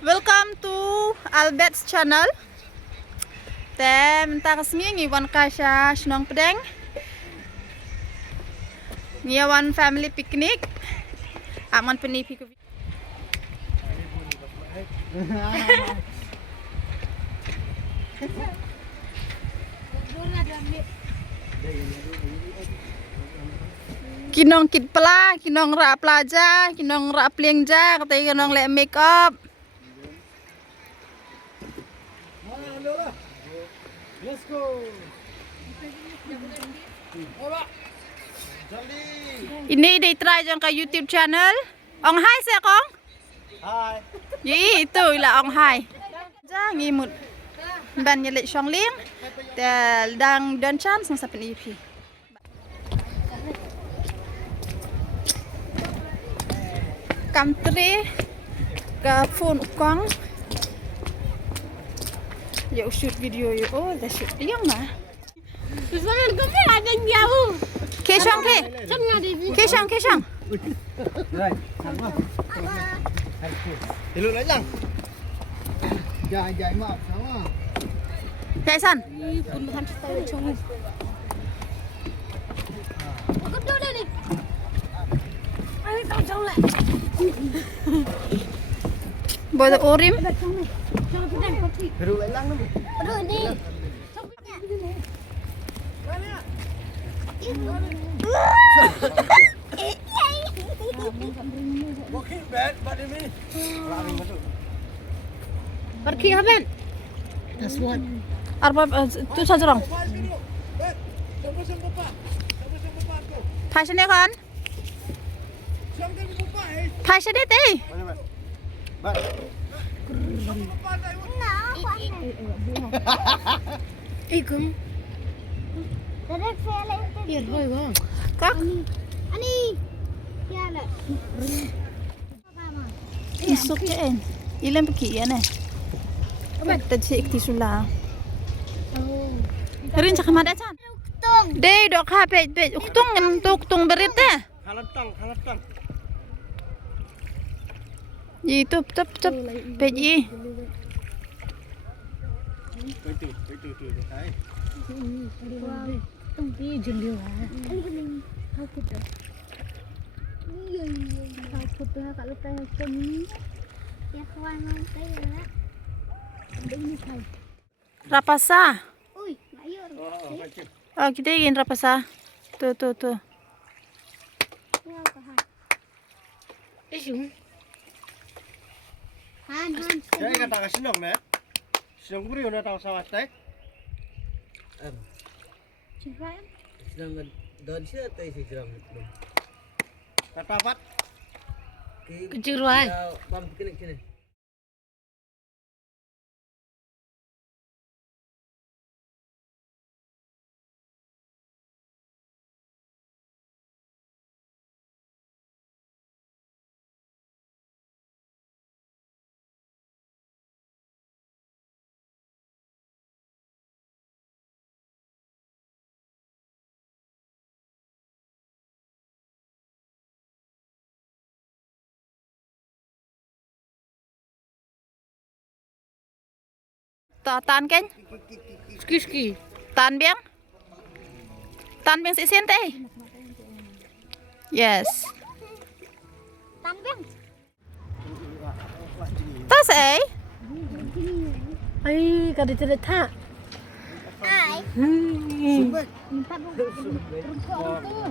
Welcome to Albert's channel. Tem tak resmi ngiwan kasya senong pedeng. Ngiwan family picnic. Aman penipi ku. Kinong kit pela, kinong ra pelaja, kinong ra pliengja, katanya kinong le make up. Let's go. Ini dia try jang ke YouTube channel. Ong hai se kong? Hai. Yi itu ila ong hai. Jang imut. Ban nyelik song ling. Tel dang don chan sang sapen EP. Country ke phone ukong. Ya shoot video yo. Oh, dah shoot yang mah. Jangan kami ada yang jauh. Kesang ke? Jangan ada. Kesang kesang. Rồi, sama. Thì lúc nãy rằng dài dài mà sama. Kesan. Pun makan kita cuma. Aku tu dah ni. Ayo kau jauh lah. Bodo orim. Jangan pedang kopi. Thì lúc nãy rằng nó. Aduh ni. Bukit bed, pada ni. Lari masuk. Pergi haban. That's what. Arba tu saja orang. Siapa sang bapa? Siapa sang bapa tu? Passion ni kan? Siapa sang bapa? Passion ni teh. Mana mat? Mat. Sang bapa dah. Ikum. Dadak saya lagi. Ya, boy, wow. Kak. Ani. Ya lah. Isok ke en. Ilan pergi ya ne. Tadi si ikti sulah. Oh. Rin cakap mana can? Tung. Deh dok ha pej uktung berit deh. Halatang. Itu tep pej i. Từ cái. Wow. Tung pi jeliu ha. How could that? How could that kalau kayak kami? Ya kawan saya lah. Ini kai. Rapasa. Ui, mayur. Oh, macam. Oh kita ingin rapasa. Tu. Ya kahan. Isung. Han. Jadi kata ke senang ni. Senang beri orang tahu sawat tak? Cepat. Sedang daun siya tayo si Jerang. Kata apa? Kejuruan. Bam pikinik sini. Tan kan? Ski. Tan biang si sen teh. Yes. Tambang. Tas eh? Ay, kada tidak tak. Ay. Sumpah. Minta bu. Rumput tu.